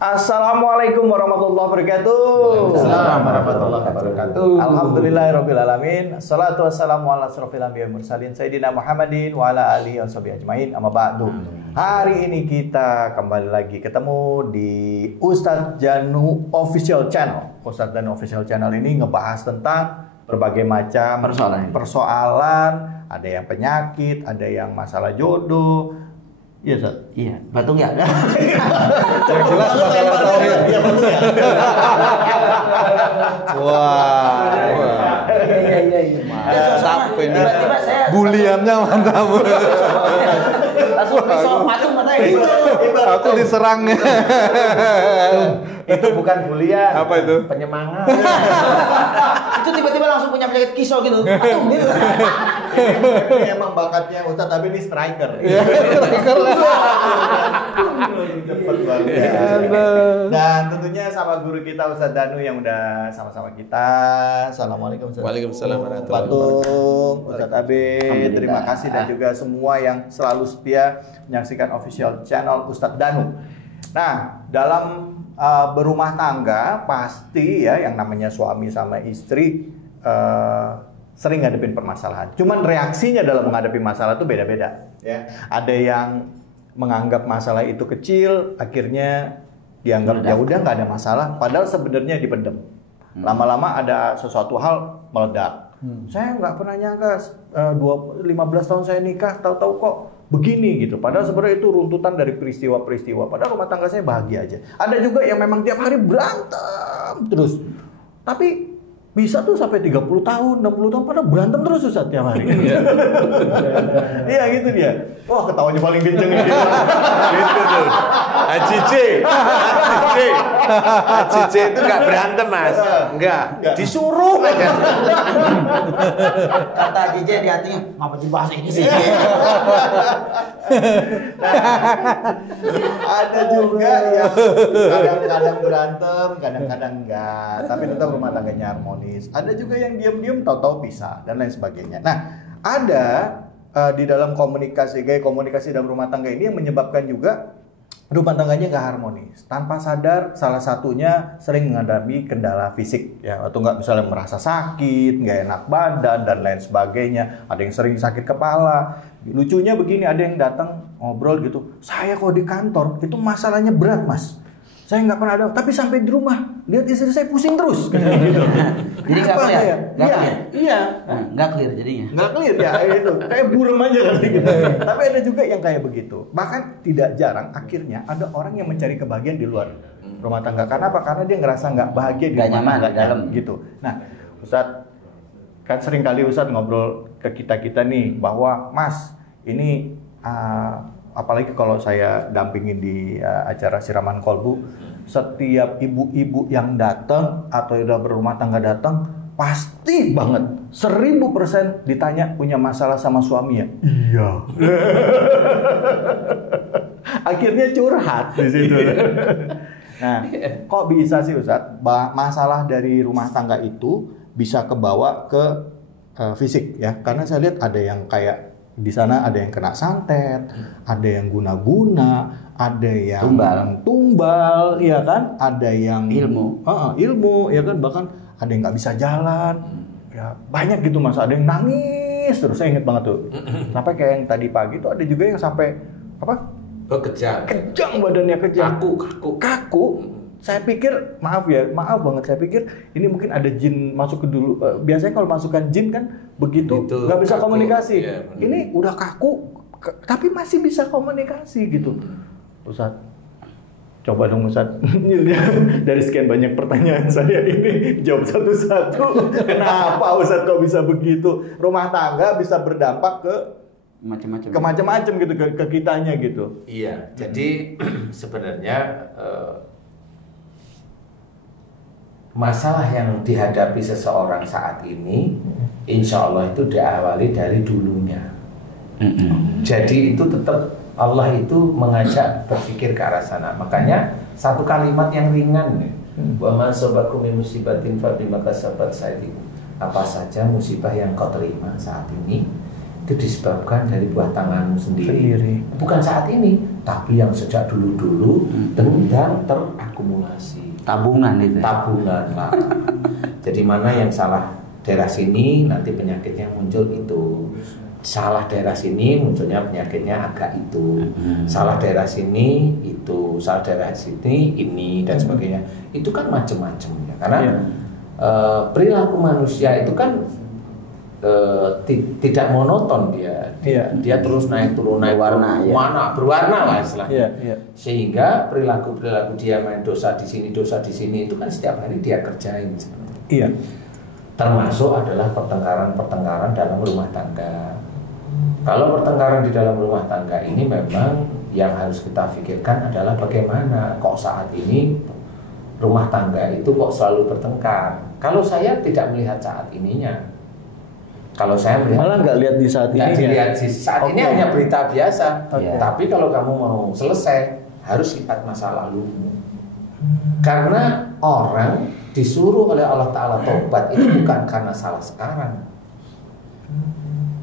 Assalamualaikum warahmatullahi wabarakatuh. Assalamualaikum warahmatullahi wabarakatuh. Alhamdulillahirabbil Salatu wassalamu ala asrofil anbiya'i wal mursalin Sayyidina Muhammadin wa ala alihi washabihi ajmain. Amma ba'du. Hari ini kita kembali lagi ketemu di Ustadz Janu Official Channel. Ustadz Janu Official Channel ini ngebahas tentang berbagai macam persoalan. Ada yang penyakit, ada yang masalah jodoh. Iya, Ustaz. Iya, batung ya. Yang jelas masalah tauhid. Iya, batung ya. Wah. Iya. Mantap ini. Tiba-tiba saya Buliannya mantap. langsung pisau patung matanya. Aku diserang. Itu bukan bulian. Apa itu? Penyemangat. Itu tiba-tiba langsung punya penyakit kisau gitu. Patung gitu. Ini emang bakatnya Ustaz, tapi ini striker. Iya, striker lah. Cepet banget. Dan tentunya sama guru kita Ustadz Danu yang udah sama-sama kita. Assalamualaikum Ustadz. Waalaikumsalam warahmatullahi Patung, Ustadz Abe, Alhamdulillah. terima kasih dan juga semua yang selalu setia menyaksikan official channel Ustadz Danu. Nah, dalam berumah tangga pasti ya yang namanya suami sama istri sering ngadepin permasalahan. Cuman reaksinya dalam menghadapi masalah itu beda-beda. Ya, ada yang menganggap masalah itu kecil, akhirnya dianggap ya udah nggak ada masalah. Padahal sebenarnya dipendem. Lama-lama ada sesuatu hal meledak. Saya nggak pernah nyangka 15 tahun saya nikah, tahu-tahu kok begini gitu. Padahal sebenarnya itu runtutan dari peristiwa-peristiwa. Padahal rumah tangga saya bahagia aja. Ada juga yang memang tiap hari berantem terus. Tapi bisa tuh sampai 30 tahun, 60 tahun pada berantem terus Ustaz tiap hari. Iya gitu dia. Wah, ketawanya paling kenceng ini. Gitu tuh. Cici itu nggak berantem mas, nggak disuruh aja. Kata Cici di hatinya, ngapa dibahas ini sih? Ada juga yang kadang-kadang berantem, kadang-kadang enggak, tapi tetap rumah tangganya harmonis. Ada juga yang diam-diam tahu-tahu pisah dan lain sebagainya. Nah, ada di dalam gaya komunikasi dalam rumah tangga ini yang menyebabkan juga rumah tangganya nggak harmonis. Tanpa sadar, salah satunya sering menghadapi kendala fisik, ya, atau nggak misalnya merasa sakit, nggak enak badan dan lain sebagainya. Ada yang sering sakit kepala. Lucunya begini, ada yang datang ngobrol gitu. Saya kok di kantor itu masalahnya berat mas. Saya nggak pernah ada, tapi sampai di rumah lihat istri saya pusing terus. Gitu. Jadi nggak clear, Iya. nggak clear jadinya. Nggak clear ya itu kayak burem aja kan gitu. Tapi ada juga yang kayak begitu. Bahkan tidak jarang akhirnya ada orang yang mencari kebahagiaan di luar rumah tangga. Karena apa? Karena dia ngerasa nggak bahagia di Nggak rumah nyaman tangga di dalam. gitu. Nah, Ustadz kan sering kali Ustadz ngobrol ke kita nih bahwa Mas ini apalagi kalau saya dampingin di acara siraman kolbu, setiap ibu-ibu yang datang atau udah berumah tangga datang pasti banget 1000% ditanya punya masalah sama suami ya. Iya. Akhirnya curhat di situ. Nah, kok bisa sih Ustadz masalah dari rumah tangga itu bisa kebawa ke fisik ya? Karena saya lihat ada yang kayak di sana ada yang kena santet, ada yang guna-guna, ada yang tumbal, ya kan? Ada yang ilmu, ya kan? Bahkan ada yang nggak bisa jalan, ya banyak gitu mas. Ada yang nangis terus, saya inget banget tuh. Sampai kayak yang tadi pagi tuh ada juga yang sampai apa? Kejang badannya, kaku. Saya pikir maaf banget, saya pikir ini mungkin ada jin masuk ke dulu. Biasanya kalau masukkan jin kan begitu nggak bisa kaku, komunikasi. Ya, ini udah kaku, tapi masih bisa komunikasi gitu. Ustadz, coba dong Ustadz. Dari sekian banyak pertanyaan saya ini jawab satu-satu. Kenapa Ustadz kok bisa begitu? Rumah tangga bisa berdampak ke macam-macam gitu ke kitanya gitu. Iya, jadi sebenarnya masalah yang dihadapi seseorang saat ini, insya Allah itu diawali dari dulunya. Jadi itu tetap Allah itu mengajak berpikir ke arah sana. Makanya satu kalimat yang ringan nih, wa ma asabakum min musibatin fa bima kasabat sayyidikum. Apa saja musibah yang kau terima saat ini itu disebabkan dari buah tanganmu sendiri. Bukan saat ini, tapi yang sejak dulu-dulu dan terakumulasi. Tabungan itu. Tabungan lah. Jadi mana yang salah daerah sini nanti penyakitnya muncul itu. Salah daerah sini munculnya penyakitnya agak itu. Salah daerah sini itu, salah daerah sini ini dan sebagainya. Itu kan macam-macam ya. Karena perilaku manusia itu kan tidak monoton dia. Dia terus naik turun berwarna lah istilahnya. Sehingga perilaku dia main dosa di sini itu kan setiap hari dia kerjain sebenarnya. Termasuk adalah pertengkaran dalam rumah tangga. Kalau pertengkaran di dalam rumah tangga ini memang yang harus kita pikirkan adalah bagaimana kok saat ini rumah tangga itu kok selalu bertengkar. Kalau saya tidak melihat saat ininya. Kalau saya melihat malah nggak lihat di saat ini. Dilihat saat ini hanya berita biasa. Tapi kalau kamu mau selesai harus lihat masa lalumu. Karena orang disuruh oleh Allah Ta'ala tobat itu bukan karena salah sekarang.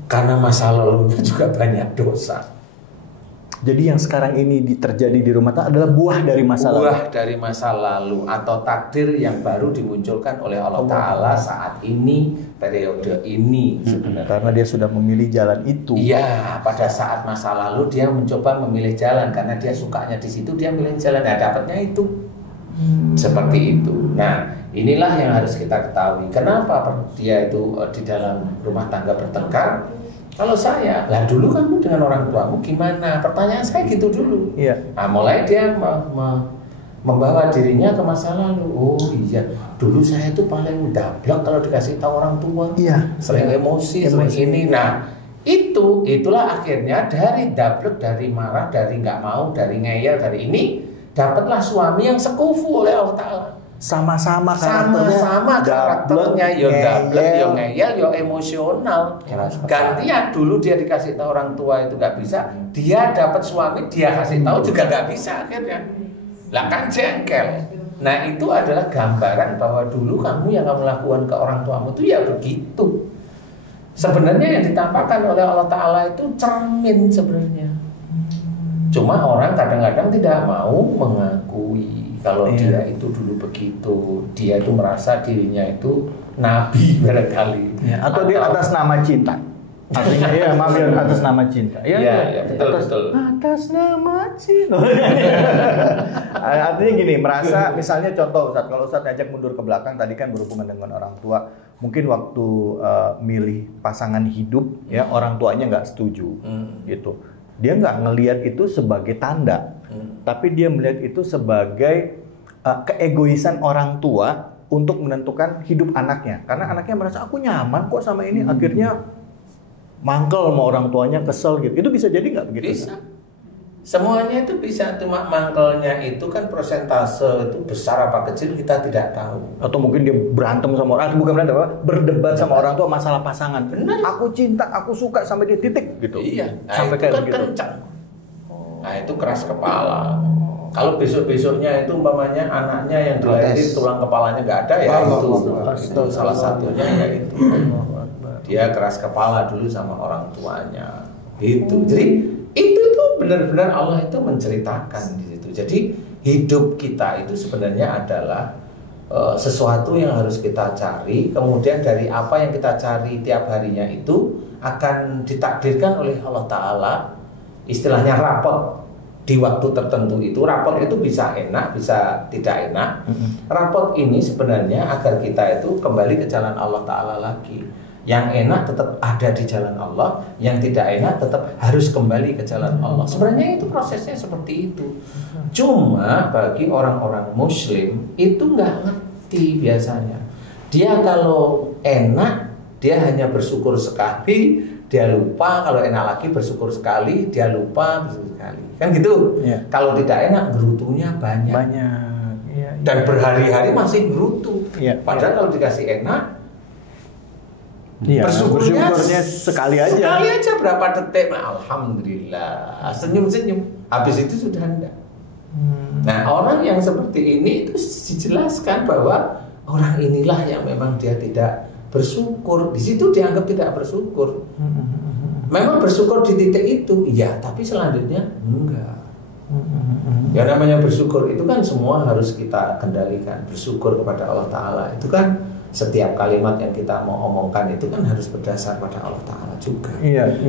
Karena masa lalunya juga banyak dosa. Jadi yang sekarang ini terjadi di rumah tangga adalah buah dari masa lalu. Buah dari masa lalu atau takdir yang baru dimunculkan oleh Allah Ta'ala saat ini, periode ini sebenarnya. Karena dia sudah memilih jalan itu. Iya, pada saat masa lalu dia mencoba memilih jalan karena dia sukanya di situ, dia milih jalan, nah dapatnya itu. Seperti itu. Nah, inilah yang harus kita ketahui. Kenapa dia itu di dalam rumah tangga bertengkar? Kalau saya, lah dulu kamu dengan orang tuamu gimana? Pertanyaan saya gitu dulu. Nah, mulai dia membawa dirinya ke masa lalu. Oh iya, dulu saya itu paling dablek kalau dikasih tahu orang tua. Sering emosi, sering ini. Nah, itulah akhirnya dari dablek, dari marah, dari nggak mau, dari ngeyel, dari ini, dapatlah suami yang sekufu oleh Allah Ta'ala. Sama-sama karakternya, yo dablek, yo ngeyel, yo emosional. Gantian dulu dia dikasih tahu orang tua itu nggak bisa, dia dapat suami dia kasih tahu juga nggak bisa akhirnya. Lah kan jengkel. Nah itu adalah gambaran bahwa dulu kamu yang kamu lakukan ke orang tuamu itu ya begitu. Sebenarnya yang ditampakkan oleh Allah Ta'ala itu cermin sebenarnya. Cuma orang kadang-kadang tidak mau mengakui kalau dia itu dulu begitu, dia itu merasa dirinya itu nabi barangkali, atau dia atas nama cinta. Artinya mengambil atas nama cinta. Betul. Atas nama cinta. Artinya gini, merasa misalnya contoh Ustadz, kalau Ustadz ngajak mundur ke belakang tadi kan berhubungan dengan orang tua, mungkin waktu milih pasangan hidup ya orang tuanya nggak setuju gitu. Dia nggak ngelihat itu sebagai tanda, tapi dia melihat itu sebagai keegoisan orang tua untuk menentukan hidup anaknya. Karena anaknya merasa aku nyaman kok sama ini, akhirnya mangkel sama orang tuanya, kesel gitu. Itu bisa jadi nggak begitu? Bisa. Semuanya itu bisa, cuma mangkelnya itu kan persentase itu besar apa kecil kita tidak tahu. Atau mungkin dia berantem sama orang, bukan berantem apa, berdebat sama orang tua masalah pasangan. Benar. Aku cinta, aku suka sama dia, titik gitu. Iya. Nah, sampai itu kayak kan gitu. kencang. Nah itu keras kepala. Kalau besok-besoknya itu umpamanya anaknya yang dilahirin tulang kepalanya nggak ada ya itu salah satunya ya itu. Dia keras kepala dulu sama orang tuanya. Gitu. Jadi itu benar-benar Allah itu menceritakan di situ. Jadi hidup kita itu sebenarnya adalah sesuatu yang harus kita cari. Kemudian dari apa yang kita cari tiap harinya itu akan ditakdirkan oleh Allah Ta'ala. Istilahnya rapot di waktu tertentu itu. Rapot itu bisa enak, bisa tidak enak. Rapot ini sebenarnya agar kita itu kembali ke jalan Allah Ta'ala lagi. Yang enak tetap ada di jalan Allah, yang tidak enak tetap harus kembali ke jalan Allah. Sebenarnya itu prosesnya seperti itu. Cuma bagi orang-orang Muslim itu nggak ngerti biasanya. Dia kalau enak dia hanya bersyukur sekali, dia lupa. Kalau enak lagi bersyukur sekali, dia lupa bersyukur sekali. Kan gitu. Kalau tidak enak gerutunya banyak. Dan berhari-hari masih gerutu. Padahal kalau dikasih enak, bersyukurnya sekali aja berapa detik, alhamdulillah, senyum-senyum, habis itu sudah enggak. Nah orang yang seperti ini itu dijelaskan bahwa orang inilah yang memang dia tidak bersyukur, di situ dianggap tidak bersyukur. Memang bersyukur di titik itu, iya, tapi selanjutnya enggak. Ya namanya bersyukur itu kan semua harus kita kendalikan. Bersyukur kepada Allah Ta'ala itu kan setiap kalimat yang kita mau omongkan itu kan harus berdasar pada Allah Ta'ala juga.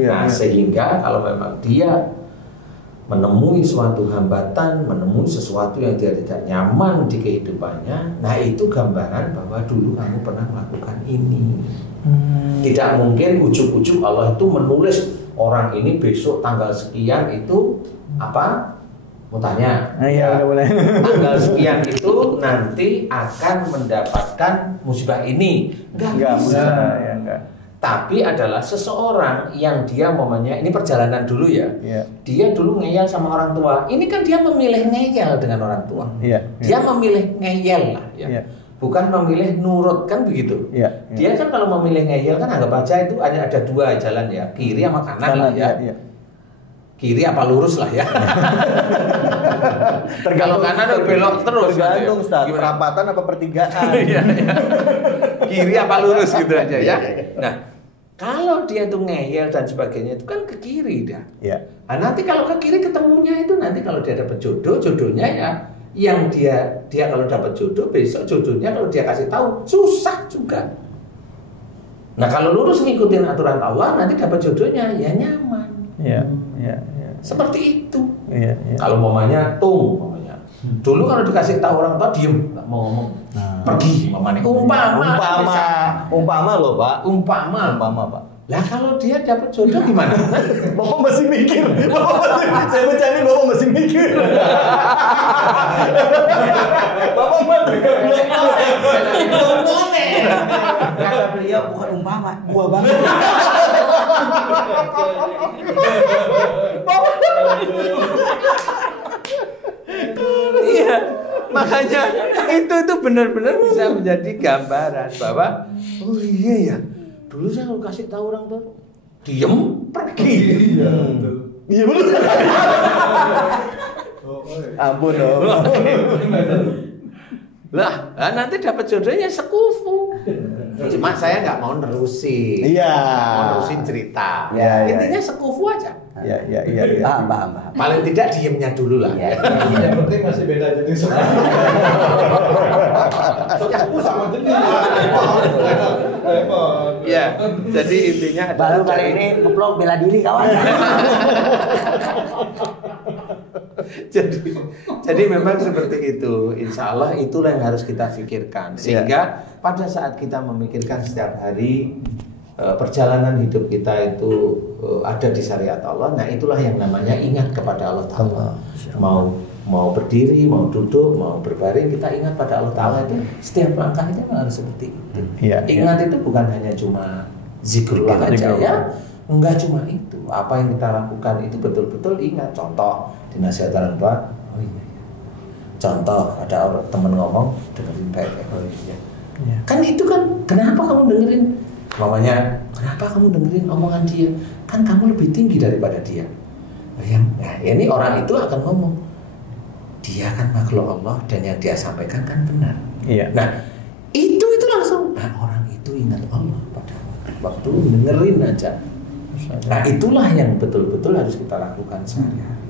Nah sehingga kalau memang dia menemui suatu hambatan, menemui sesuatu yang dia tidak nyaman di kehidupannya, nah itu gambaran bahwa dulu kamu pernah melakukan ini. Tidak mungkin ujuk-ujuk Allah itu menulis orang ini besok tanggal sekian itu apa? Mau tanya, tanggal sekian itu nanti akan mendapatkan musibah ini. Enggak bisa. Tapi adalah seseorang yang dia ini perjalanan dulu ya. Dia dulu ngeyel sama orang tua. Ini kan dia memilih ngeyel dengan orang tua. Dia memilih ngeyel lah ya. Bukan memilih nurut kan begitu. Dia kan kalau memilih ngeyel kan anggap aja itu ada dua jalan ya, kiri sama kanan lah ya. Kiri apa lurus lah ya. Kalau kanan belok terus. Tergantung Ustaz, perapatan apa pertigaan. Kiri apa lurus gitu aja ya. Nah, kalau dia tuh ngeyel dan sebagainya itu kan ke kiri dah. Nah, nanti kalau ke kiri ketemunya itu nanti kalau dia dapat jodohnya ya yang dia kalau dapat jodoh besok jodohnya kalau dia kasih tahu susah juga. Nah, kalau lurus ngikutin aturan Allah nanti dapat jodohnya ya nyaman. Seperti itu. Kalau mamanya dulu kalau dikasih tahu orang tua diem, nggak mau ngomong, pergi mamanya. Umpama loh Pak. Umpama Pak. Lah kalau dia dapat jodoh gimana? Bapak masih mikir. Saya bercanda Bapak masih mikir. Bapak masih Kata beliau bukan umpama, gua banget. Iya, makanya itu benar-benar bisa menjadi gambaran bahwa oh iya ya, dulu saya kalau kasih tahu orang tua diem pergi. Iya betul. Ampun dong. Lah, nanti dapat jodohnya sekufu. Cuma saya nggak mau nerusin. Mau nerusin cerita. Intinya sekufu aja. Iya. Paham. Paling tidak diemnya dulu lah. Yang penting masih beda jenis. Aku sama jenis. Ya, jadi intinya Baru kali ini ngeplok bela diri kawan. jadi memang seperti itu. Insya Allah itulah yang harus kita pikirkan. Sehingga pada saat kita memikirkan setiap hari perjalanan hidup kita itu ada di syariat Allah. Nah itulah yang namanya ingat kepada Allah Ta'ala. Mau berdiri, mau duduk, mau berbaring, kita ingat pada Allah Ta'ala itu. Setiap langkah itu harus seperti itu. Ingat itu bukan hanya cuma zikrullah aja ya. Enggak cuma itu. Apa yang kita lakukan itu betul-betul ingat. Contoh dinasihat orang tua. Oh iya. Contoh ada orang teman ngomong dengerin baik-baik. Oh iya. Kan itu kan kenapa kamu dengerin? Mamanya, kenapa kamu dengerin omongan dia? Kan kamu lebih tinggi daripada dia. Nah, ini orang itu akan ngomong, dia kan makhluk Allah dan yang dia sampaikan kan benar. Nah, itu langsung. Nah, orang itu ingat Allah pada waktu dengerin aja. Nah, itulah yang betul-betul harus kita lakukan sehari-hari.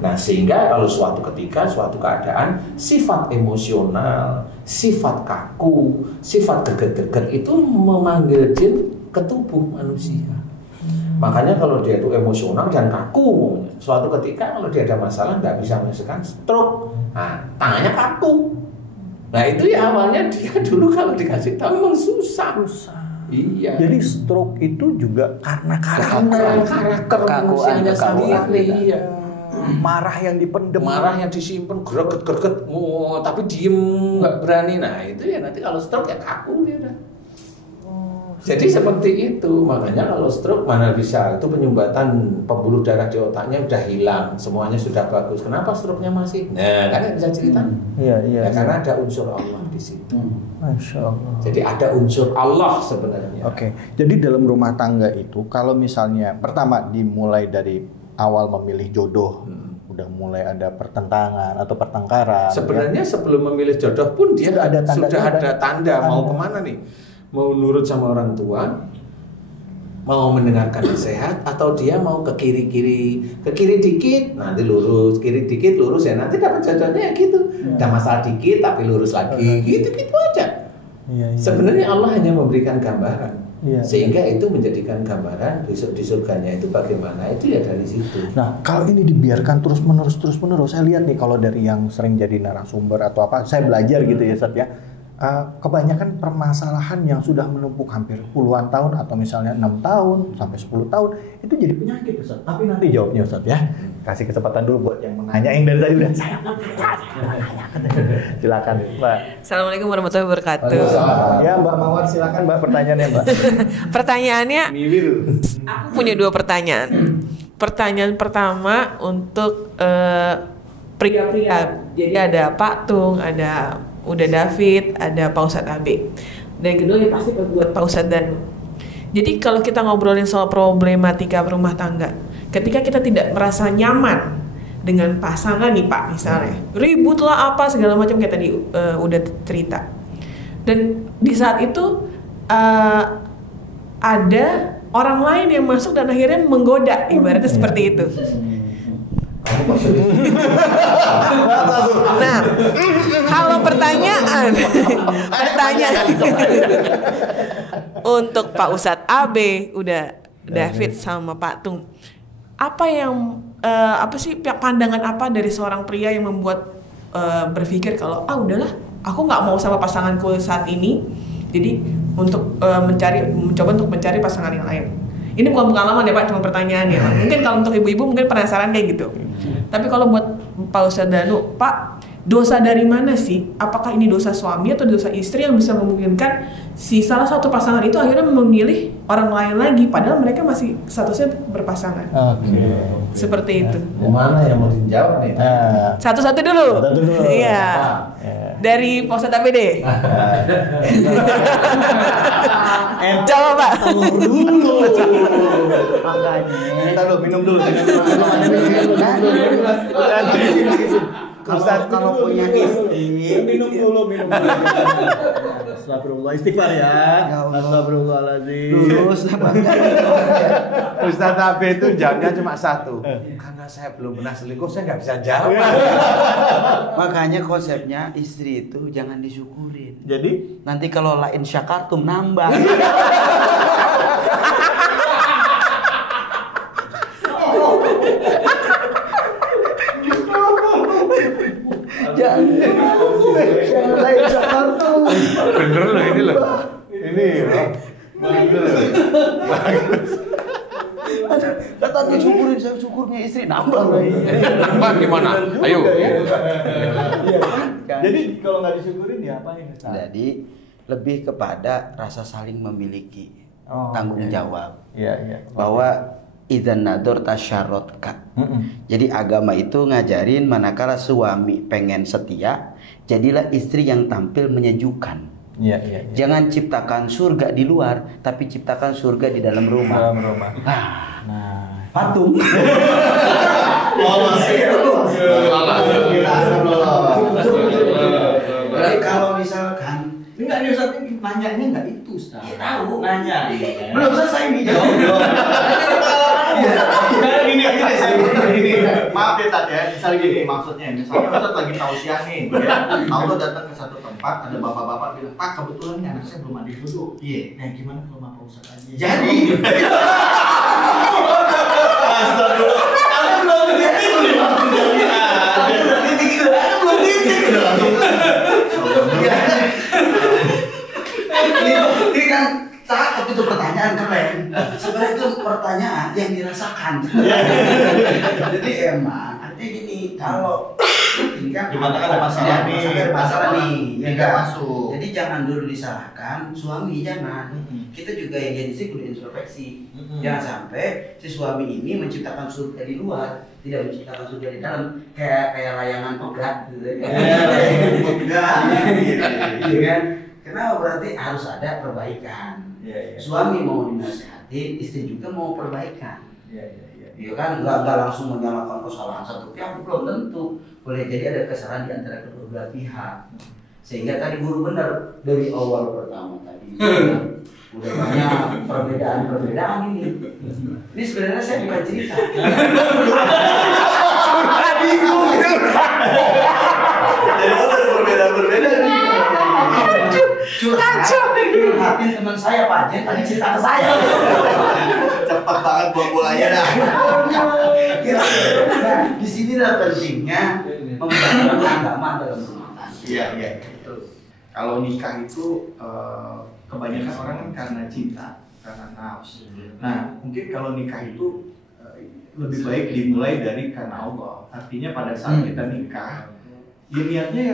Nah, sehingga kalau suatu ketika, suatu keadaan, sifat emosional, sifat kaku, sifat geget-geget itu memanggil jin ke tubuh manusia. Makanya kalau dia itu emosional dan kaku, suatu ketika kalau dia ada masalah nggak bisa menyelesaikan stroke, nah tangannya kaku. Nah itu ya awalnya dia dulu kalau dikasih tahu memang susah. Iya. Jadi stroke itu juga karena karakter manusianya sendiri. Iya. Marah yang dipendem, marah yang disimpan, greget, tapi diem nggak berani. Nah itu ya nanti kalau stroke ya kaku dia udah. Jadi seperti itu. Makanya kalau stroke mana bisa itu penyumbatan pembuluh darah di otaknya udah hilang, semuanya sudah bagus. Kenapa stroke-nya masih? Nah kan bisa cerita. Iya. Karena ada unsur Allah di situ. Masya Allah. Jadi ada unsur Allah sebenarnya. Oke. Jadi dalam rumah tangga itu kalau misalnya pertama dimulai dari awal memilih jodoh, udah mulai ada pertentangan atau pertengkaran. Sebenarnya sebelum memilih jodoh pun dia sudah ada tanda mau kemana nih? Mau nurut sama orang tua mau mendengarkan nasihat atau dia mau ke kiri dikit nanti lurus, kiri dikit lurus ya nanti dapat jodohnya ya gitu. Ada masalah dikit tapi lurus lagi, gitu aja. Sebenarnya Allah hanya memberikan gambaran. Sehingga itu menjadikan gambaran besok di surganya itu bagaimana itu ya dari situ. Nah, kalau ini dibiarkan terus menerus, saya lihat nih kalau dari yang sering jadi narasumber atau apa, saya belajar gitu ya Ustaz ya. Kebanyakan permasalahan yang sudah menumpuk hampir puluhan tahun atau misalnya 6 tahun sampai 10 tahun itu jadi penyakit Ustaz. Tapi nanti jawabnya Ustaz ya. Kasih kesempatan dulu buat yang menanya yang dari tadi udah saya silakan Mbak. Assalamualaikum warahmatullahi wabarakatuh. Ya Mbak Mawar silakan Mbak pertanyaannya Mbak. Pertanyaannya, aku punya 2 pertanyaan. Pertanyaan pertama untuk pria-pria. Jadi ada Pak Tung, ada Uda David, ada Pak Ustadz Abe. Dan kedua ya pasti buat Pak Ustadz Danu. Jadi kalau kita ngobrolin soal problematika rumah tangga, ketika kita tidak merasa nyaman dengan pasangan nih Pak misalnya, ribut lah apa segala macam kayak tadi udah cerita. Dan di saat itu ada orang lain yang masuk dan akhirnya menggoda, ibaratnya seperti itu. Nah, kalau pertanyaan untuk Pak Ustadz Abe, udah David sama Pak Tung, apa yang apa sih pandangan apa dari seorang pria yang membuat berpikir kalau udahlah, aku nggak mau sama pasanganku saat ini, jadi untuk mencoba untuk mencari pasangan yang lain. Ini bukan pengalaman ya Pak, cuma pertanyaan ya Pak. Mungkin kalau untuk ibu-ibu mungkin penasaran kayak gitu. Tapi kalau buat Pak Ustadz Danu, Pak, dosa dari mana sih? Apakah ini dosa suami atau dosa istri yang bisa memungkinkan si salah satu pasangan itu akhirnya memilih orang lain lagi, padahal mereka masih statusnya berpasangan. Seperti itu. Mana yang mau dijawab nih? Satu-satu dulu. Iya. Dari Pak Ustadz Abe deh. Coba Pak. Makanya. Minum dulu. Kalau punya istri minum dulu. Astagfirullah, istighfar ya. Astagfirullahaladzim. Ustadz Abe itu jawabnya cuma satu. Karena saya belum pernah selingkuh, saya nggak bisa jawab. Makanya konsepnya istri itu jangan disyukurin. Jadi Nanti kalau lain syakartum nambah. Jangan lain syakartum. Bener loh ini loh. Ini bagus. Kata disyukurin, saya syukurnya istri nambah. Pak gimana? Ayo. Jadi kalau nggak disyukurin ya apain? Jadi lebih kepada rasa saling memiliki tanggung jawab. Iya. Bahwa idzan nador tasyarrotka. Jadi agama itu ngajarin manakala suami pengen setia, jadilah istri yang tampil menyejukkan. Iya. Jangan ciptakan surga di luar, tapi ciptakan surga di dalam rumah. Nah, patung. Jadi kalau misalkan enggak nih Ustaz, ini nanyanya enggak itu Ustaz. ya tahu nanya. Belum selesai dijawab. Gini. Maaf ya Tat ya, misalnya gini maksudnya. Misalnya Ustaz lagi tausiah nih, ya. Allah datang ke satu tempat, ada bapak-bapak bilang, "Pak, kebetulan nih anak saya belum ada jodoh." Iya. Nah, gimana kalau Bapak Ustaz aja? Jadi. Astagfirullah. Aku belum titik. Ini kan cakep itu pertanyaan keren. Sebenarnya itu pertanyaan yang dirasakan. Jadi emang artinya gini, kalau ini kan ada masalah nih, ya nggak masuk. Jadi jangan dulu disalahkan suami, jangan. Kita juga yang jadi istri kudu introspeksi. Jangan sampai si suami ini menciptakan surga di luar, tidak menciptakan surga di dalam, kayak layangan pegat gitu. Iya kan? Kenapa? Berarti harus ada perbaikan. Suami mau dinasihatin, istri juga mau perbaikan. Iya kan? Nggak langsung menyalahkan kesalahan satu pihak, belum tentu. Boleh jadi ada kesalahan di antara kedua belah pihak. Sehingga tadi guru benar dari awal pertama tadi udah banyak perbedaan ini. Ini sebenarnya saya bukan cerita. Jadi udah berbeda-berbeda nih. Curhatin teman saya Pak Jen tadi cerita ke saya. Cepat banget bola-bolanya dah. Nah, di sinilah pentingnya membangun agama dalam rumah tangga. Iya. Kalau nikah itu kebanyakan orang kan karena cinta, karena nafsu. Nah, mungkin kalau nikah itu lebih baik dimulai dari karena Allah. Artinya pada saat kita nikah, ya niatnya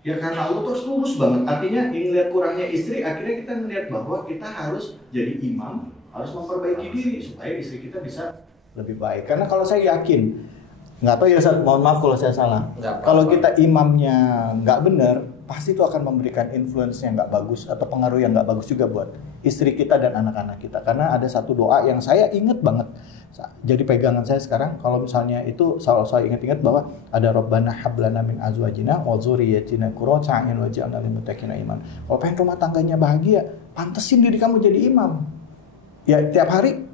ya karena Allah terus lurus banget. Artinya yang lihat kurangnya istri, akhirnya kita melihat bahwa kita harus jadi imam, harus memperbaiki diri supaya istri kita bisa lebih baik. Karena kalau saya yakin, nggak tahu ya Ustaz, mohon maaf kalau saya salah. Kalau kita imamnya nggak benar, pasti itu akan memberikan influence yang nggak bagus atau pengaruh yang nggak bagus juga buat istri kita dan anak-anak kita. Karena ada satu doa yang saya ingat banget, jadi pegangan saya sekarang. Kalau misalnya itu selalu saya ingat-ingat bahwa ada Rabbana hablana min azwajina wa dzurriyyatina qurrata a'yun waj'alna lil muttaqina imam. Kalau pengen rumah tangganya bahagia, pantesin diri kamu jadi imam. Ya tiap hari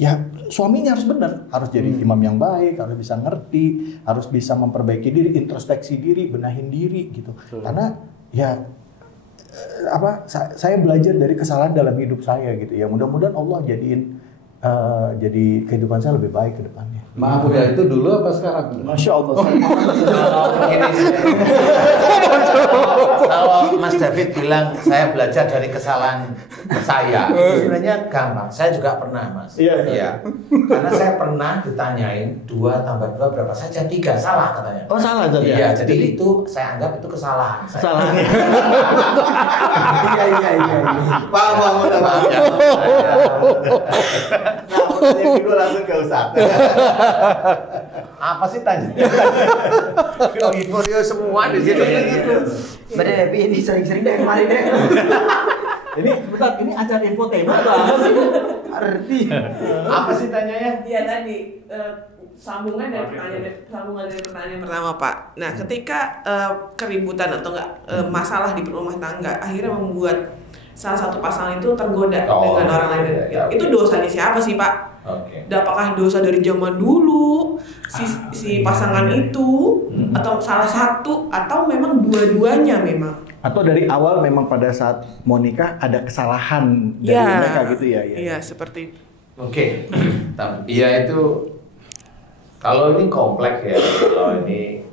ya suaminya harus benar, harus jadi imam yang baik, harus bisa ngerti, harus bisa memperbaiki diri, introspeksi diri, benahin diri gitu. Karena ya saya belajar dari kesalahan dalam hidup saya gitu ya. Mudah-mudahan Allah jadi kehidupan saya lebih baik ke depannya. Maaf udah itu dulu apa sekarang? Masya Allah. Kalau Mas David bilang saya belajar dari kesalahan saya, itu sebenarnya gampang. Saya juga pernah, Mas. Iya. Karena saya pernah ditanyain 2 tambah 2 berapa saja 3, salah katanya. Oh salah jadi. Iya, jadi itu saya anggap itu kesalahan. Salah. Iya. Maaf ya. Nah, pertanyaan kedua langsung ke Ustaz. Apa sih tanya? Euforia semua di sini. Bener Devi ini sering-sering deh kemarin deh. Ini bentar, ini acara infotainment atau apa sih? Arti. Apa sih tanyanya? Iya tadi sambungan dari pertanyaan yang pertama Pak. Nah ketika keributan atau enggak masalah di rumah tangga akhirnya membuat salah satu pasangan itu tergoda dengan orang lain. Itu dosanya siapa sih Pak? Apakah dosa dari zaman dulu si pasangan itu atau salah satu atau memang dua-duanya memang? Atau dari awal memang pada saat mau nikah ada kesalahan dari mereka gitu ya? Iya seperti itu. Oke. Iya itu kalau ini kompleks ya. Kalau ini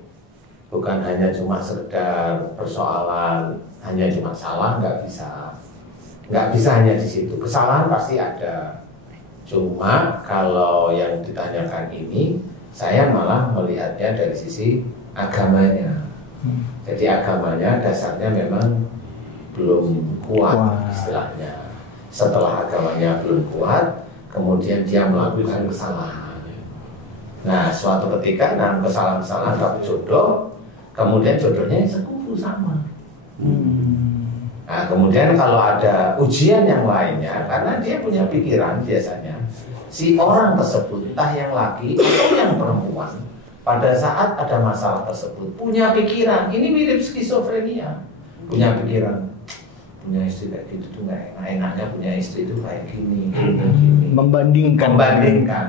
bukan hanya cuma sekedar persoalan hanya cuma salah, nggak bisa hanya di situ. Kesalahan pasti ada. Cuma kalau yang ditanyakan ini, saya malah melihatnya dari sisi agamanya. Jadi agamanya dasarnya memang belum kuat istilahnya. Setelah agamanya belum kuat, kemudian dia melakukan kesalahan. Nah, suatu ketika dalam kesalahan-kesalahan dapat jodoh, kemudian jodohnya sekufu sama. Nah, kemudian kalau ada ujian yang lainnya, karena dia punya pikiran biasanya, si orang tersebut, entah yang laki atau yang perempuan, pada saat ada masalah tersebut, punya pikiran, ini mirip skizofrenia, punya pikiran, punya istri kayak gitu tuh nggak enak-enaknya, punya istri itu kayak gini. Membandingkan.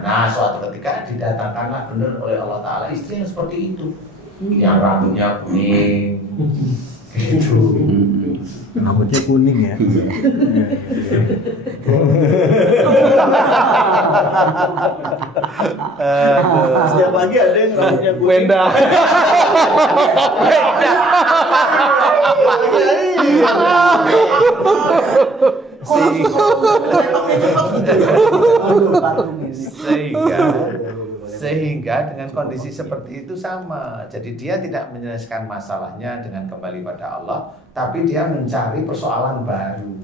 Nah, suatu ketika didatangkanlah benar oleh Allah Ta'ala istri yang seperti itu, yang rambutnya kuning, gitu. Rambutnya kuning ya. Setiap pagi ada yang rambutnya kuning. Wenda. Sehingga dengan kondisi seperti itu sama. Jadi dia tidak menyelesaikan masalahnya dengan kembali pada Allah, tapi dia mencari persoalan baru.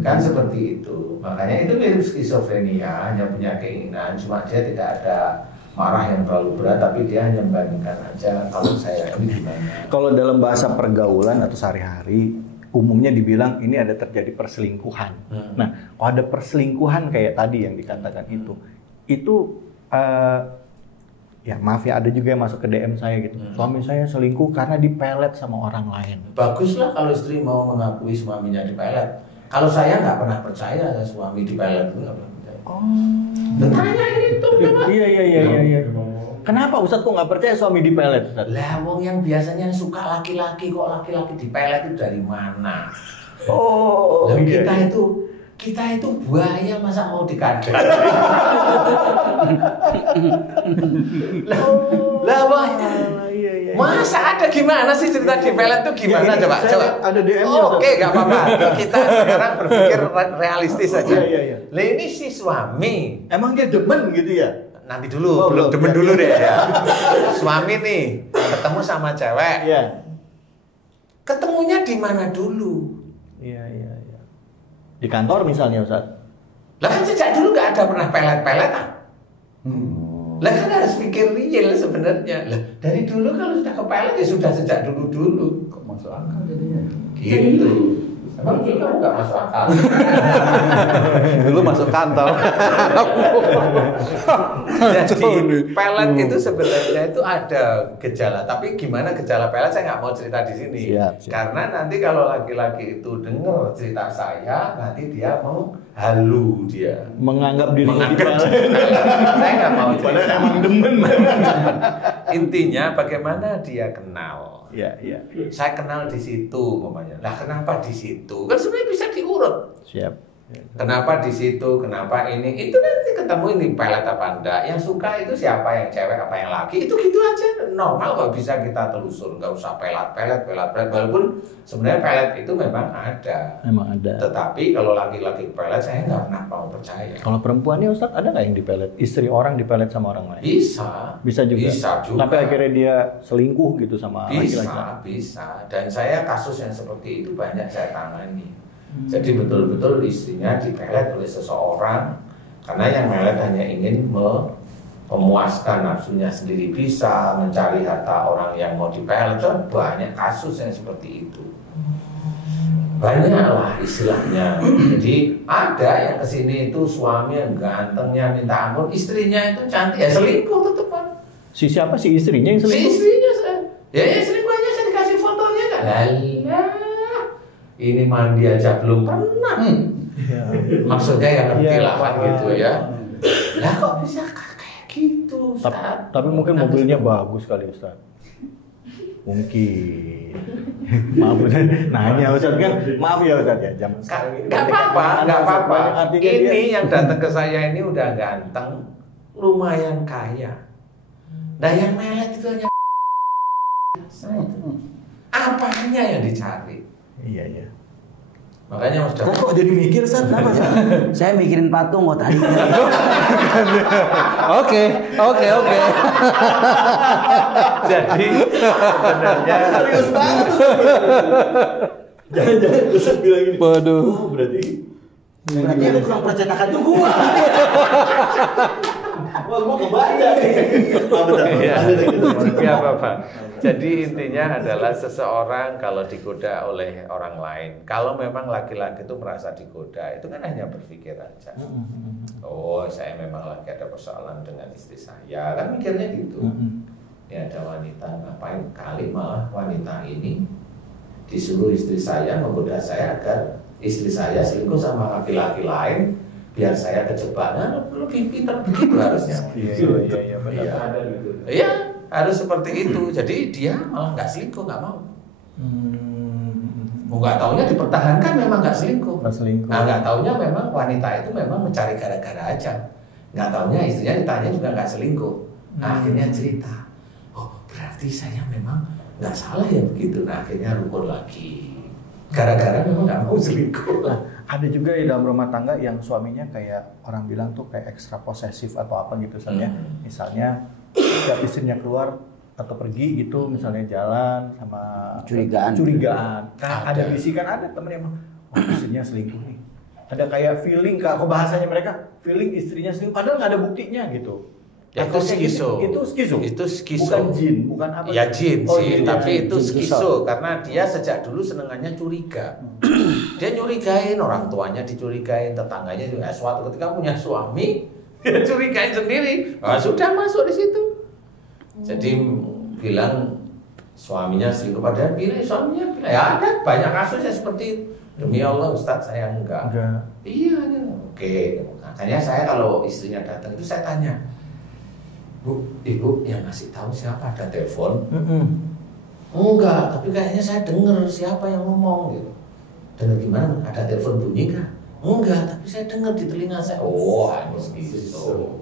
Kan seperti itu. Makanya itu mirip skizofrenia, hanya punya keinginan, cuma dia tidak ada marah yang terlalu berat, tapi dia hanya membandingkan aja kalau saya ini gimana. Kalau dalam bahasa pergaulan atau sehari-hari, umumnya dibilang ini ada terjadi perselingkuhan. Nah, kalau ada perselingkuhan kayak tadi yang dikatakan itu ya maaf ya, ada juga yang masuk ke DM saya gitu. Suami saya selingkuh karena dipelet sama orang lain. Baguslah kalau istri mau mengakui suaminya dipelet. Kalau saya nggak pernah percaya suami dipelet itu nggak pernah percaya. Tanya itu memang. Iya. Kenapa Ustadz kok nggak percaya suami dipelet, Ustadz? Lah wong yang biasanya suka laki-laki kok laki-laki dipelet itu dari mana? Lah kita itu buaya masa mau dikadang. Lah wah. Masa ada gimana sih cerita dipelet itu gimana coba? Ada DM-nya. Oke, nggak apa-apa. Kita sekarang berpikir realistis saja. Iya. Lah ini si suami. Emang dia demen gitu ya? Nanti dulu, belum demen dulu deh ya. Suami nih ketemu sama cewek. Iya. Ketemunya di mana dulu? Iya. Di kantor misalnya, Ustaz. Lah kan sejak dulu nggak ada pernah pelet-peletan. Lah kan harus pikir real sebenarnya. Lah dari dulu kalau sudah kepelet ya sudah sejak dulu. Kok masuk akal jadinya? Gitu. Emang kamu nggak masuk akal? Dulu masuk kantor. Jadi pelet itu sebenarnya itu ada gejala. Tapi gimana gejala pelet saya nggak mau cerita di sini. Siap. Karena nanti kalau laki-laki itu dengar cerita saya, nanti dia mau halu dia. Menganggap diri Menganggap saya nggak mau cerita. emang demen. Intinya bagaimana dia kenal. Iya. Saya kenal di situ, umpamanya. Lah kenapa di situ? Kan sebenarnya bisa diurut. Siap. Kenapa di situ? Kenapa ini? Itu nanti ketemu ini pelet apa enggak. Yang suka itu siapa, yang cewek apa yang laki? Itu gitu aja. Normal kok bisa kita telusur. Nggak usah pelet. Walaupun sebenarnya pelet itu memang ada. Emang ada. Tetapi kalau laki-laki pelet saya nggak pernah mau percaya. Kalau perempuannya Ustadz ada nggak yang dipelet? Istri orang dipelet sama orang lain? Bisa juga. Bisa juga. Sampai akhirnya dia selingkuh gitu sama laki-laki. Bisa. Dan saya kasus yang seperti itu banyak saya tangani. Jadi betul-betul istrinya dipelet oleh seseorang karena yang melet hanya ingin memuaskan nafsunya sendiri, bisa mencari harta orang yang mau dipelet. Banyak kasus yang seperti itu. Banyaklah istilahnya. Jadi ada yang kesini itu suami yang gantengnya minta ampun, istrinya itu cantik ya selingkuh tetepan. Si siapa sih istrinya yang Si selingkuh? istrinya ya selingkuhnya saya dikasih fotonya kan. Ini mandi aja belum pernah. Maksudnya yang ngerti lah kan gitu ya. Lah kok bisa kayak gitu, Ustaz? Tapi mungkin mobilnya bagus kali, Ustaz. Mungkin. Maaf udah nanya Ustaz kan. Maaf ya Ustaz ya. Jam Nggak apa-apa. Ini yang datang ke saya ini udah ganteng, lumayan kaya. Nah yang melet itu hanya apanya yang dicari? Iya. Makanya Mas Dapet. Kok jadi mikir Ustaz? Kenapa Ustaz? Saya mikirin patung kok tadi. Oke. Jadi sebenarnya Serius banget Ustaz. Jangan Ustaz bilang gini. Waduh. Oh, berarti ada kurang percetakan tuh gua. Wah, gua kebaca nih. Iya, apa-apa. Jadi intinya adalah seseorang kalau digoda oleh orang lain, kalau memang laki-laki itu merasa digoda, itu kan hanya berpikir aja. Oh, saya memang lagi ada persoalan dengan istri saya, kan mikirnya gitu. Ya ada wanita, ngapain kali malah wanita ini disuruh istri saya menggoda saya agar istri saya selingkuh sama laki-laki lain, biar saya kejebak. Nah, lebih pintar begitu harusnya. Iya, benar. Iya, harus seperti itu. Jadi dia malah nggak selingkuh, nggak mau. Nggak taunya dipertahankan memang nggak selingkuh. Nah, nggak taunya memang wanita itu memang mencari gara-gara aja. Nggak taunya istrinya ditanya juga nggak selingkuh. Nah, akhirnya cerita. Oh, berarti saya memang nggak salah ya begitu. Nah, akhirnya rukun lagi. Gara-gara memang nggak mau selingkuh. Nah, ada juga di dalam rumah tangga yang suaminya kayak orang bilang tuh kayak ekstra posesif atau apa gitu misalnya. Misalnya setiap istrinya keluar atau pergi gitu, misalnya jalan sama curigaan. Ada bisikan, ada temen yang istrinya selingkuh nih. Ada kayak feeling, kok bahasanya mereka feeling istrinya selingkuh, padahal nggak ada buktinya gitu. Ya, itu skizo. Itu skizo. Bukan jin, bukan apa? Ya jin sih, tapi itu jin skizo karena dia sejak dulu senengannya curiga. Dia nyurigain orang tuanya, dicurigain tetangganya juga. Suatu ketika punya suami, dia curigain sendiri. Nah, sudah masuk di situ. Jadi bilang suaminya selingkuh, padahal bilang suaminya bilang, ya ada banyak kasus yang seperti itu. Demi Allah Ustadz saya enggak. Iya, oke. Makanya saya kalau istrinya datang itu saya tanya, Bu, Ibu yang ngasih tahu siapa, ada telepon? Enggak, tapi kayaknya saya dengar siapa yang ngomong gitu. Dengar gimana? Ada telepon bunyi kan? Enggak, tapi saya dengar di telinga saya. Oh, harus gitu.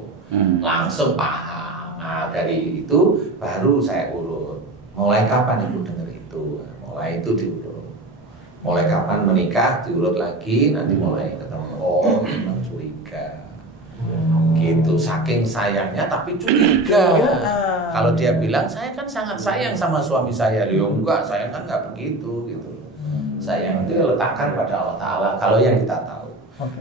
Langsung paham. Nah, dari itu baru saya urut. Mulai kapan Ibu dengar itu? Mulai itu diurut. Mulai kapan menikah diurut lagi, nanti mulai ketemu. Oh, memang curiga. Gitu, saking sayangnya tapi curiga. Kalau dia bilang saya kan sangat sayang sama suami saya, enggak, saya kan nggak begitu gitu. Sayang itu letakkan pada Allah Taala. Kalau yang kita tahu,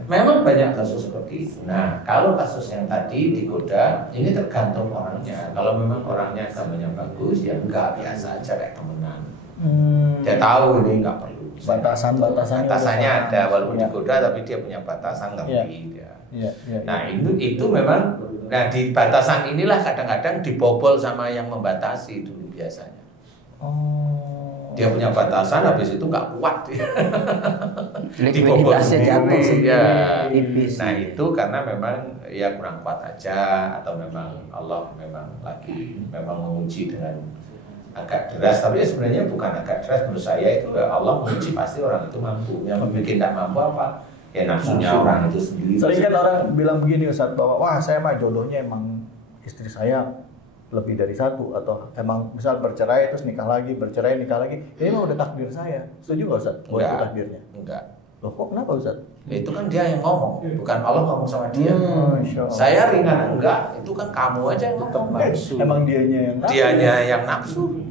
memang banyak kasus seperti itu. Nah, kalau kasus yang tadi digoda, ini tergantung orangnya. Kalau memang orangnya agamanya bagus, ya enggak, biasa aja kayak temenan. Dia tahu ini nggak perlu. Batasannya ada, walaupun digoda, tapi dia punya batasan ngerti dia. Nah itu memang, nah di batasan inilah kadang-kadang dibobol sama yang membatasi dulu biasanya. Dia punya batasan, habis itu nggak kuat dia. Dibobol sendiri. Ya. Nah itu karena memang ya kurang kuat aja, atau memang Allah memang lagi menguji dengan agak deras. Tapi sebenarnya bukan agak deras, menurut saya itu Allah menguji pasti orang itu mampu. Yang bikin tidak mampu apa? Ya nafsunya orang itu sendiri. Sering kan orang bilang begini Ustadz, bahwa wah saya mah jodohnya emang istri saya lebih dari satu, atau emang misal bercerai terus nikah lagi, bercerai nikah lagi, ini emang udah takdir saya. Setuju nggak Ustadz? Buat takdirnya? Enggak. Loh kok kenapa Ustadz? Itu kan dia yang ngomong, bukan Allah ngomong sama dia. Saya ringan enggak, itu kan kamu aja yang ngomong. Emang dianya yang nafsu.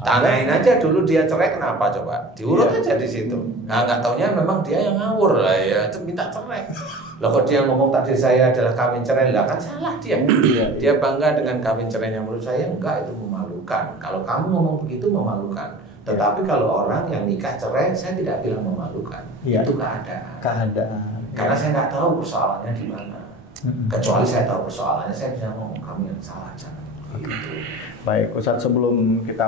Tanyain aja dulu dia cerai kenapa coba, diurut aja di situ. Nah nggak taunya memang dia yang ngawur lah ya, minta cerai. Lah kok dia ngomong tadi saya adalah kawin cerai, lah kan salah dia. Dia bangga dengan kawin cerainya, menurut saya enggak, itu memalukan. Kalau kamu ngomong begitu memalukan. Tetapi kalau orang yang nikah cerai, saya tidak bilang memalukan. Itu keadaan. Karena saya nggak tahu persoalannya di mana. Kecuali saya tahu persoalannya, saya bisa ngomong kamu yang salah jangan. Gitu. Baik, Ustadz, sebelum kita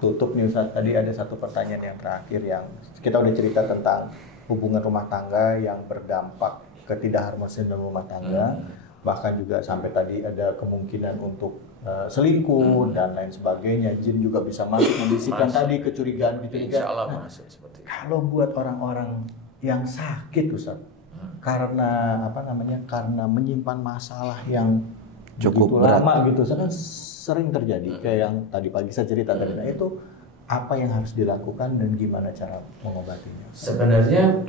tutup nih Ustadz, tadi ada satu pertanyaan yang terakhir yang kita udah cerita tentang hubungan rumah tangga yang berdampak ketidakharmonisan dalam rumah tangga, bahkan juga sampai tadi ada kemungkinan untuk selingkuh dan lain sebagainya, jin juga bisa masuk membisikkan tadi kecurigaan. Insya Allah masuk seperti itu. Kalau buat orang-orang yang sakit Ustadz, karena karena menyimpan masalah yang cukup lama gitu, kan sering terjadi kayak yang tadi pagi saya cerita tadi. Nah itu apa yang harus dilakukan dan gimana cara mengobatinya? Sebenarnya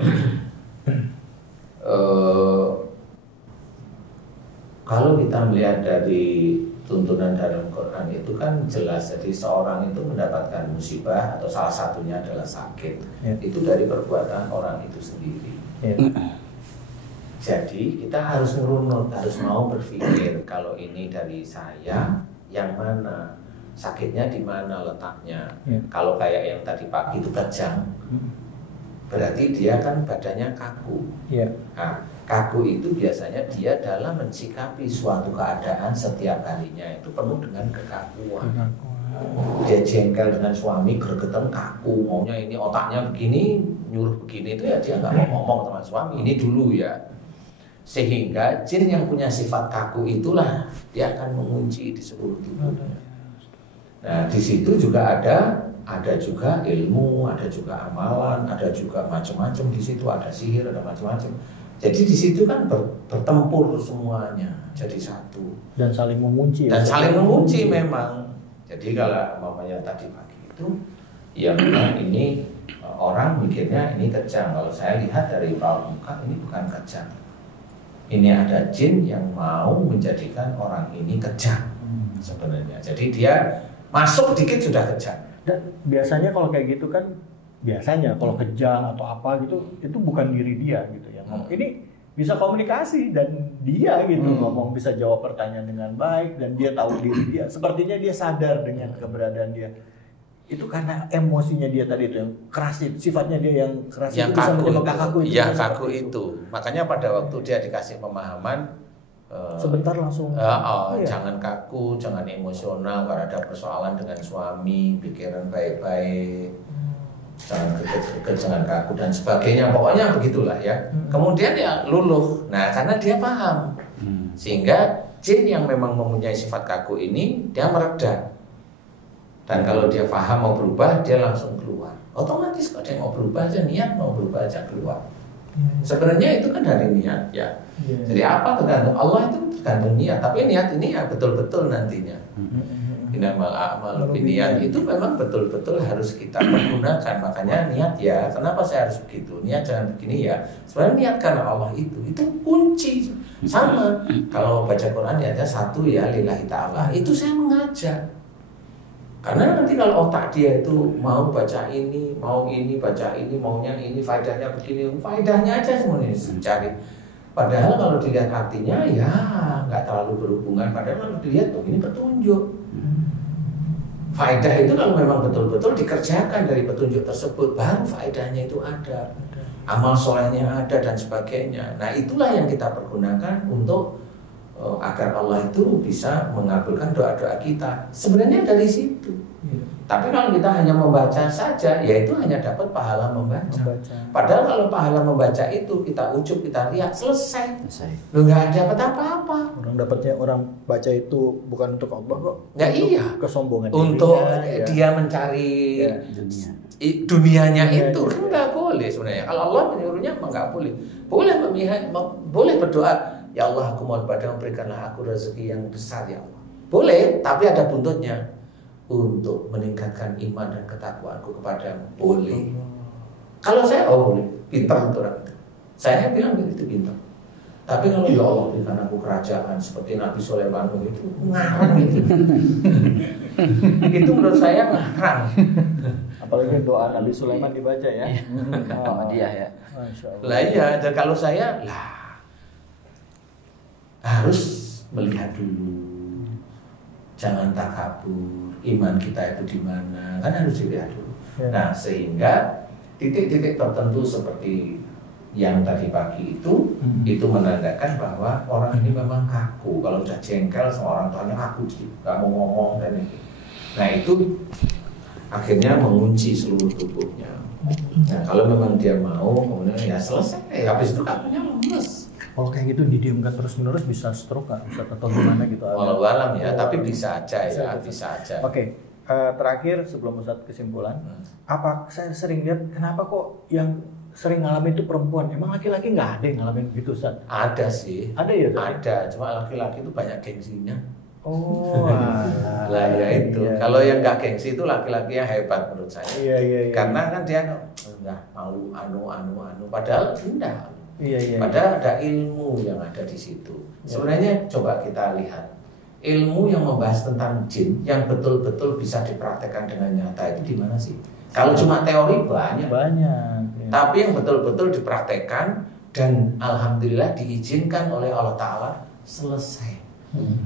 kalau kita melihat dari tuntunan dalam Quran itu kan jelas, jadi seorang itu mendapatkan musibah atau salah satunya adalah sakit, itu dari perbuatan orang itu sendiri. Jadi kita harus ngerunut, harus mau berpikir kalau ini dari saya, yang mana sakitnya, di mana letaknya. Kalau kayak yang tadi pagi itu kejang, berarti dia kan badannya kaku. Nah, kaku itu biasanya dia dalam mensikapi suatu keadaan setiap harinya itu penuh dengan kekakuan. Dia jengkel dengan suami, gregetan, kaku, maunya ini otaknya begini, nyuruh begini, itu ya dia nggak mau ngomong sama suami. Ini dulu ya. Sehingga jin yang punya sifat kaku itulah dia akan mengunci di seluruh tubuhnya. Nah di situ juga ada juga ilmu, ada juga amalan, ada juga macam-macam di situ, ada sihir, ada macam-macam. Jadi di situ kan bertempur semuanya jadi satu dan saling mengunci. Memang. Jadi kalau mamanya tadi pagi itu, ya memang ini orang mikirnya ini kejang. Kalau saya lihat dari raut muka ini bukan kejang. Ini ada jin yang mau menjadikan orang ini kejam sebenarnya. Jadi dia masuk dikit sudah kejam. Dan biasanya kalau kayak gitu kan, kalau kejam atau apa gitu, itu bukan diri dia gitu ya. Ini bisa komunikasi dan dia gitu ngomong, bisa jawab pertanyaan dengan baik dan dia tahu diri dia. Sepertinya dia sadar dengan keberadaan dia. Itu karena emosinya dia tadi itu yang keras, sifatnya dia yang keras, yang itu bisa menyebabkan kaku itu. Yang kaku itu. Makanya pada waktu dia dikasih pemahaman, Sebentar langsung. Iya. Jangan kaku, jangan emosional kalau ada persoalan dengan suami, pikiran baik-baik, jangan greget-greget, jangan kaku dan sebagainya. Pokoknya begitulah ya. Kemudian ya luluh. Nah, karena dia paham, sehingga jin yang memang mempunyai sifat kaku ini dia mereda. Dan kalau dia paham mau berubah, dia langsung keluar. Otomatis kalau dia mau berubah aja, niat mau berubah aja keluar. Sebenarnya itu kan dari niat ya. Jadi apa tergantung Allah, itu tergantung niat. Tapi niat ini ya betul-betul nantinya. Innamal a'malu binniyat itu memang betul-betul harus kita pergunakan. Makanya niat ya. Kenapa saya harus begitu? Niat jangan begini ya. Sebenarnya niat karena Allah itu kunci. Sama. Kalau baca Quran niatnya satu ya lillahi ta'ala. Itu saya mengajak. Karena nanti kalau otak dia itu mau baca ini, mau ini, baca ini, maunya ini, faedahnya begini, faedahnya aja semuanya dicari. Padahal kalau dilihat artinya ya nggak terlalu berhubungan. Padahal kalau dilihat tuh ini petunjuk. Faedah itu kalau memang betul-betul dikerjakan dari petunjuk tersebut, baru faedahnya itu ada. Amal solehnya ada dan sebagainya. Nah itulah yang kita pergunakan untuk agar Allah itu bisa mengabulkan doa-doa kita. Sebenarnya dari situ. Tapi kalau kita hanya membaca saja, ya itu hanya dapat pahala membaca. Padahal kalau pahala membaca itu kita ucup, kita lihat, selesai. Lu nggak dapat apa-apa. Orang baca itu bukan untuk Allah kok. Ya iya. Kesombongan. Untuk dirinya, dia mencari dunianya itu kan nggak boleh sebenarnya. Kalau Allah menyuruhnya nggak boleh. Boleh berdoa. Ya Allah, aku mohon padamu, berikanlah aku rezeki yang besar ya Allah. Boleh, tapi ada buntutnya. Untuk meningkatkan iman dan ketakwaanku kepadamu. Boleh. Kalau saya, boleh. Pintar untuk orang itu. Saya bilang itu pintar. Tapi kalau ya Allah, berikan aku kerajaan seperti Nabi Sulaiman itu ngarang itu. Itu menurut saya ngarang. Apalagi doa Nabi Sulaiman dibaca ya. Sama dia ya. Masya Allah. Lah iya, dan kalau saya harus melihat dulu, jangan takabur, iman kita itu di mana, kan harus dilihat dulu. Nah sehingga titik-titik tertentu seperti yang tadi pagi itu menandakan bahwa orang ini memang kaku. Kalau udah jengkel sama orang tuanya kaku, nggak mau ngomong dan itu. Nah itu akhirnya mengunci seluruh tubuhnya. Nah kalau memang dia mau, kemudian ya selesai. Habis itu kakunya lemes. Kalau kayak gitu didiamkan terus-menerus bisa stroke kan? Bisa atau gimana gitu? Walau alam ya, tapi bisa aja ya, bisa aja. Oke, terakhir sebelum Ustadz kesimpulan, apa saya sering lihat kenapa kok yang sering ngalamin itu perempuan? Emang laki-laki nggak ada yang ngalamin begitu, Ustadz? Ada sih. Ada ya? Ada, cuma laki-laki itu banyak gengsinya. Oh, lah ya itu. Iya. Kalau yang nggak gengsi itu laki-laki yang hebat menurut saya. Iya. Karena kan dia nggak mau anu. Padahal indah. Iya. Padahal ada ilmu yang ada di situ. Sebenarnya coba kita lihat ilmu yang membahas tentang jin yang betul-betul bisa dipraktekkan dengan nyata itu di mana sih? Kalau cuma teori banyak. Ya. Tapi yang betul-betul dipraktekkan dan alhamdulillah diizinkan oleh Allah Ta'ala selesai.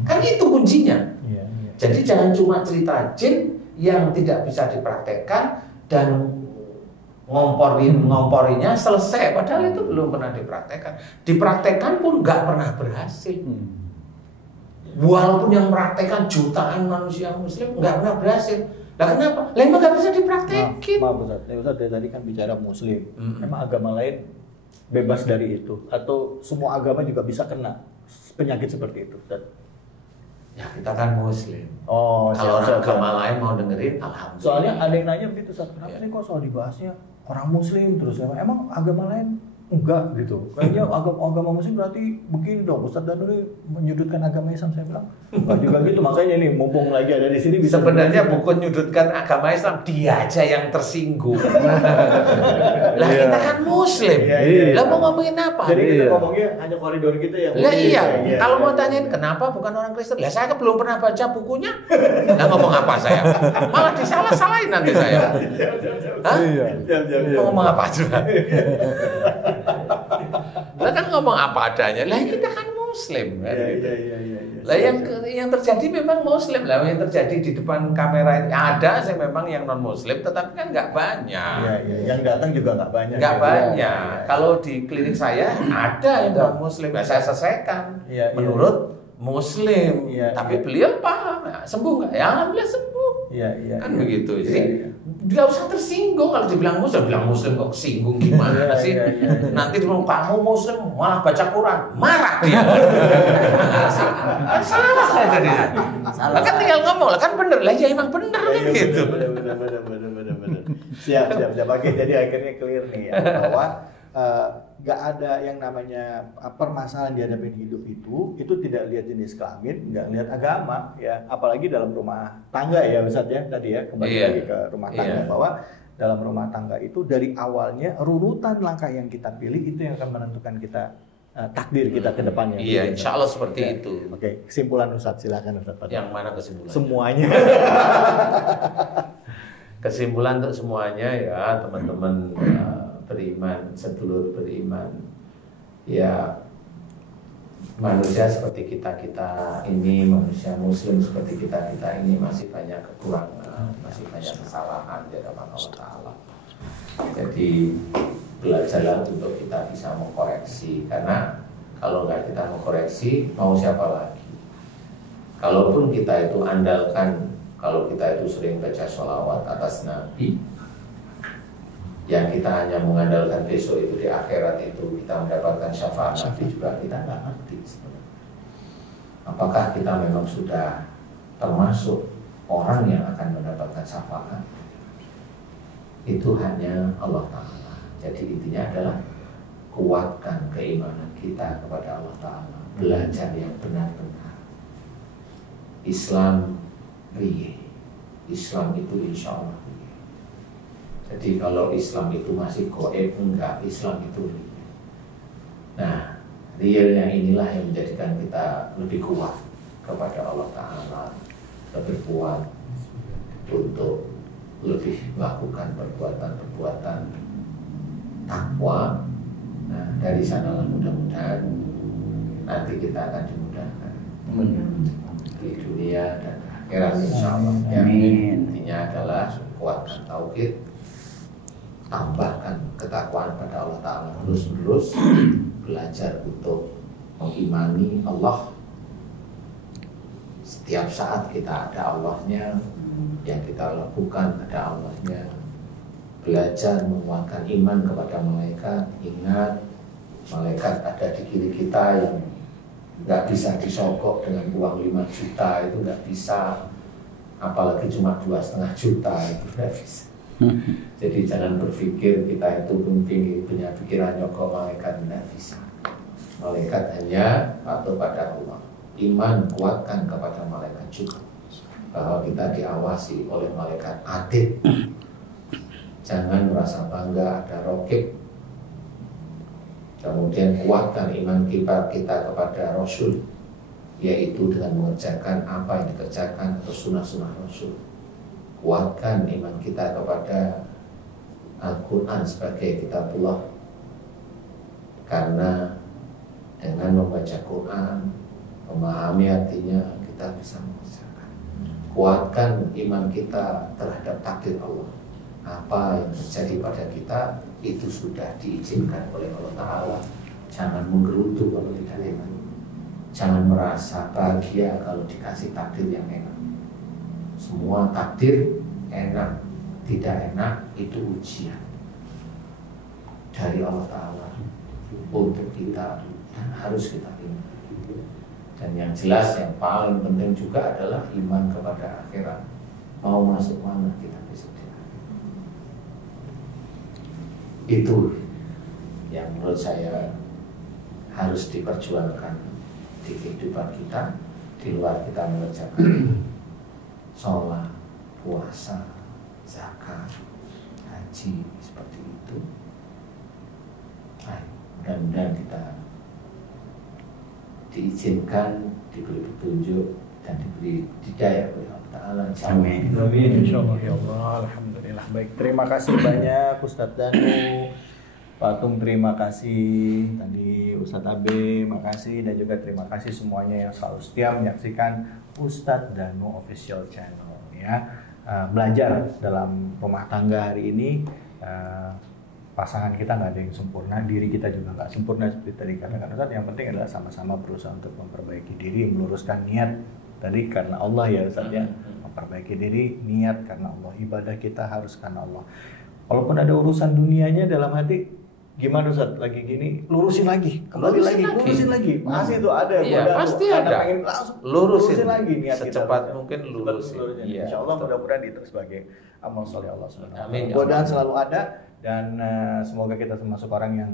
Kan itu kuncinya. Iya. Jadi jangan cuma cerita jin yang tidak bisa dipraktekkan dan ngomporinya selesai, padahal itu belum pernah dipraktekkan pun nggak pernah berhasil. Walaupun yang mempraktekkan jutaan manusia muslim nggak pernah berhasil. Lah kenapa? Lah emang nggak bisa dipraktekin. Maaf Ustadz dari tadi kan bicara muslim. Emang agama lain bebas dari itu atau semua agama juga bisa kena penyakit seperti itu, Ustadz? Ya kita kan muslim. Kalau agama lain mau dengerin, alhamdulillah. Soalnya ada yang nanya begitu, Ustadz, kenapa sih kok soal dibahasnya orang muslim terus emang agama lain enggak gitu. Kayaknya agama muslim berarti begini dong. Ustadz Danuri menyudutkan agama Islam. Saya bilang enggak juga gitu. Makanya nih mumpung lagi ada di sini bisa sebenarnya bukan menyudutkan agama Islam, dia aja yang tersinggung. Lah kita kan muslim. Lah mau ngomongin apa? Jadi kita ngomongnya hanya koridor kita ya. Lah iya. Kalau mau tanyain kenapa bukan orang Kristen? Lah saya kan belum pernah baca bukunya. Lah ngomong apa saya? Malah disalah-salahin nanti saya. Hah? Mau ngomong apa juga? Lah kan ngomong apa adanya. Lah kita kan muslim. Muslim kan Iya, gitu. iya. Lah yang terjadi memang Muslim lah, yang terjadi di depan kamera ini ada sih memang yang non Muslim, tetapi kan nggak banyak. Iya. Yang datang juga nggak banyak. Nggak ya. banyak. Iya. Kalau di klinik saya ada yang non Muslim, ya saya selesaikan Iya, iya. menurut Muslim. Iya, Tapi iya. beliau paham, ya, sembuh nggak? Ya alhamdulillah sembuh. Iya. Kan begitu. Jadi Iya. nggak usah tersinggung kalau dibilang Muslim kok kesinggung gimana Iya, sih? iya. Nanti dia bilang kamu Muslim malah baca Quran, marah dia. Kan salah saya tadi. Lah kan tinggal ngomong lah kan bener lah ya emang bener kan Iya, gitu. Bener. Siap. Oke, jadi akhirnya clear nih ya bahwa nggak ada yang namanya permasalahan dihadapi hidup itu tidak lihat jenis kelamin, nggak lihat agama ya, apalagi dalam rumah tangga ya Ustadz ya tadi ya, kembali Iya. lagi ke rumah tangga Iya. bahwa dalam rumah tangga itu dari awalnya runutan langkah yang kita pilih itu yang akan menentukan kita takdir kita ke depannya. Iya, insya Allah seperti Ya. itu. Oke, kesimpulan Ustadz, silakan Ustadz. Yang mana kesimpulan? Semuanya. Kesimpulan untuk semuanya ya teman-teman beriman, sedulur beriman, ya manusia seperti kita ini, manusia Muslim seperti kita ini masih banyak kekurangan, masih banyak kesalahan di hadapan Allah Taala. Jadi belajarlah untuk kita bisa mengkoreksi, karena kalau nggak kita mengkoreksi, mau siapa lagi? Kalaupun kita itu andalkan, kalau kita itu sering baca sholawat atas Nabi, yang kita hanya mengandalkan besok itu di akhirat itu kita mendapatkan syafaat Nabi juga kita nggak ngerti sebenarnya. Apakah kita memang sudah termasuk orang yang akan mendapatkan syafaat? Itu hanya Allah Ta'ala. Jadi intinya adalah kuatkan keimanan kita kepada Allah Ta'ala, belajar yang benar-benar. Islam riye, Islam itu insya Allah riye. Jadi kalau Islam itu masih goib, enggak, Islam itu real. Nah, realnya inilah yang menjadikan kita lebih kuat kepada Allah Ta'ala, lebih kuat untuk lebih melakukan perbuatan-perbuatan takwa. Nah, dari sanalah mudah-mudahan nanti kita akan dimudahkan di dunia dan akhirat insya Allah. Amin. Intinya adalah kuatkan tauhid, tambahkan ketakwaan pada Allah Ta'ala terus-menerus, belajar untuk mengimani Allah. Setiap saat kita ada Allahnya, yang kita lakukan ada Allahnya. Belajar menguatkan iman kepada malaikat. Ingat, malaikat ada di kiri kita yang nggak bisa disogok dengan uang 5 juta, itu nggak bisa. Apalagi cuma 2,5 juta, itu nggak bisa. Jadi jangan berpikir kita itu punya pikiran nyogok malaikat, tidak bisa. Malaikat hanya patuh pada Allah. Iman kuatkan kepada malaikat juga, bahwa kita diawasi oleh malaikat atid. Jangan merasa bangga ada rokib. Kemudian kuatkan iman kita kepada Rasul, yaitu dengan mengerjakan apa yang dikerjakan atau sunnah-sunnah Rasul. Kuatkan iman kita kepada Al-Quran sebagai kitabullah, karena dengan membaca Quran, memahami artinya, kita bisa mengerjakan. Kuatkan iman kita terhadap takdir Allah. Apa yang terjadi pada kita itu sudah diizinkan oleh Allah Ta'ala. Jangan menggerutu kalau tidak enak. Jangan merasa bahagia kalau dikasih takdir yang enak. Semua takdir enak, tidak enak itu ujian dari Allah Ta'ala untuk kita, dan harus kita ingat. Dan yang jelas, yang paling penting juga adalah iman kepada akhirat. Mau masuk mana kita besok di akhirat. Itu yang menurut saya harus diperjuangkan di kehidupan kita, di luar kita mengerjakan sholat, puasa, zakat, haji, seperti itu. Nah, mudah-mudahan kita diizinkan, diberi petunjuk dan diberi hidayah oleh Allah Ta'ala. Amin. Amin. Insyaallah ya Allah. Alhamdulillah. Baik, terima kasih banyak Ustadz Danu Pak Tung terima kasih, tadi Ustadz Abe makasih, dan juga terima kasih semuanya yang selalu setia menyaksikan Ustadz Danu Official Channel ya. Belajar dalam rumah tangga hari ini, pasangan kita nggak ada yang sempurna, diri kita juga nggak sempurna seperti tadi katakan Ustadz. Yang penting adalah sama-sama berusaha untuk memperbaiki diri, meluruskan niat tadi karena Allah ya Ustadz ya, memperbaiki diri, niat karena Allah, ibadah kita harus karena Allah. Walaupun ada urusan dunianya dalam hati, gimana Ustaz lagi gini, lurusin lagi, kembali lagi, lurusin lagi. Pasti itu ada. Iya, pasti ada. Pengen langsung Lurusin lagi niat secepat kita. mungkin lurusin. Iya. Insya Allah mudah-mudahan itu sebagai amal soleh Allah Subhanahu wa taala. Amin. Mudah-mudahan selalu ada dan semoga kita termasuk orang yang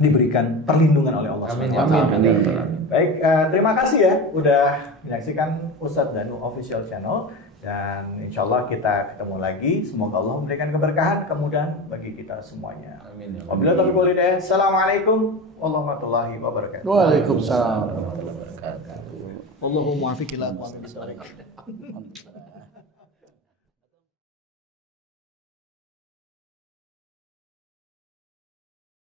diberikan perlindungan oleh Allah Amin. Subhanahu wa taala. Amin. Baik, terima kasih ya udah menyaksikan Ustadz Danu Official Channel. Dan insya Allah kita ketemu lagi. Semoga Allah memberikan keberkahan, kemudahan bagi kita semuanya. Amin. Wabillahi taufiq wal hidayah. Assalamualaikum warahmatullahi wabarakatuh. Waalaikumsalam. warahmatullahi wabarakatuh. Allahumma afiq ila aqwamit thoriq.